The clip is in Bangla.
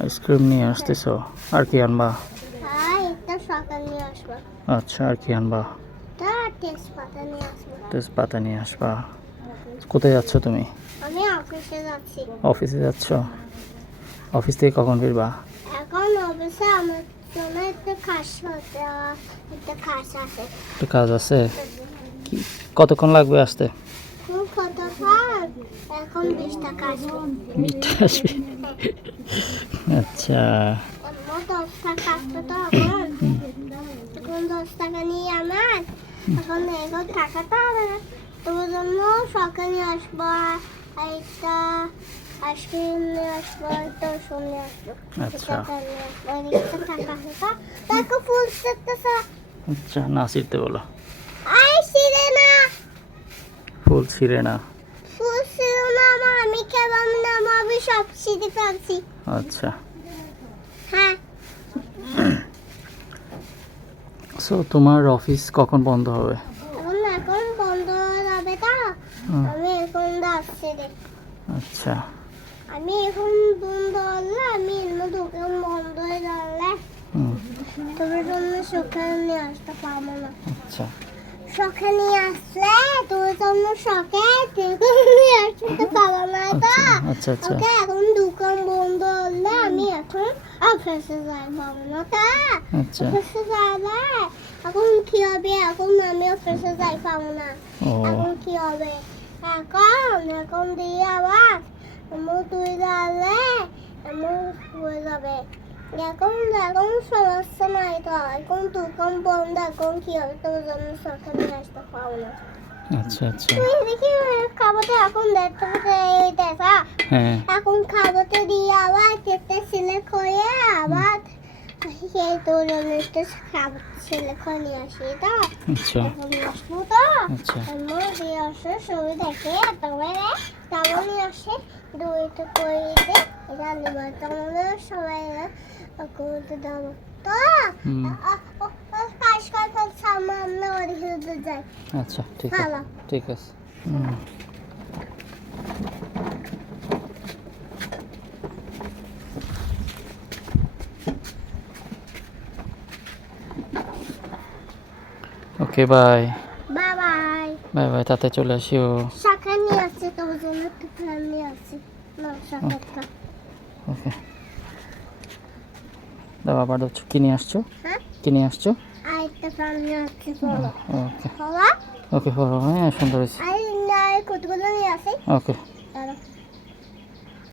আইসক্রিম নিয়ে আসতেছি? আর কি আনবা? আসব। আচ্ছা আর কি আনবা? তেজপাতা নিয়ে আসব। কোথায় যাচ্ছ তুমি? আমি অফিসে যাচ্ছি। অফিসে যাচ্ছ? অফিস থেকে কখন ফিরবা? এখন অফিসে আমার জন্য একটা খাস আছে। একটু কাজ আছে? কি কতক্ষণ লাগবে আসতে? কত এখন বিশ টাকা আসবে মিঠা আসবে আচ্ছা। দশ টাকা তো এখন এখন দশ টাকা নিয়ে আমার এখন এখন টাকাটা হবে না তোর জন্য সকালে আসব একটা আইসক্রিম নিয়ে আসব একটা নিয়ে আসব আচ্ছা। টাকা ফুল আচ্ছা না ছিঁড়তে বলো। ফুল ছিঁড়ে না। ফুল ছিল না আমার আমি খেলাম না আমি সব ছিঁড়ে ফেলছি। আচ্ছা। হ্যাঁ। সো তোমার অফিস কখন বন্ধ হবে? এখন বন্ধ যাবে তো। আমি এখন যাচ্ছি রে। আচ্ছা। আমি এখন বন্ধ হলে আমি এমনি দোকান বন্ধ হয়ে যাবে হুম, তোর জন্য সকালে নিয়ে আসতে পারব না। আচ্ছা। সকালে নিয়ে আসলে তোর জন্য নিয়ে আসতে পারব না তো। আচ্ছা আচ্ছা ওকে এখন দোকান বন্ধ হলে আমি এখন অফিসে যাই পাবো না তো। আচ্ছা। অফিসে যাবে এখন কি হবে? এখন আমি অফিসে যাই পাবো না। এখন কি হবে? এখন এখন দিয়ে আবার আমার তুই দাঁড়ালে আমার হয়ে যাবে। বন্ধ এখন কি হবে তোর জন্য সকালে আসতে পারব না আচ্ছা আচ্ছা। তুই দেখি খাবারটা এখন দেখতে দেখা হ্যাঁ। এখন খাবারটা দিয়ে আবার কেটে সিলেক্ট করে আবার সেই তোর খাবার সিলেক্ট নিয়ে আসি তো আচ্ছা। এখন আসব তো দিয়ে আসে ছবি দেখে তবে তেমন নিয়ে আসে দুইটা করে দিতে এটা নেব তোমাদের সবাই করতে দেবো তো। কাজ করতে সামনে ওদিকে যাই আচ্ছা ঠিক আছে। ঠিক আছে। হুম। ওকে বাই বাই তাতে চলে আসিও শাখা নিয়ে আসছে তোমার জন্য একটু ফ্যান নিয়ে আসছি। না শাখাটা। ওকে। দাও আবার দাও কি নিয়ে আসছো? হ্যাঁ? কি নিয়ে আসছো? আর ফ্যান নিয়ে আসছি ওকে। ওকে হ্যাঁ সুন্দর হয়েছে। ওকে।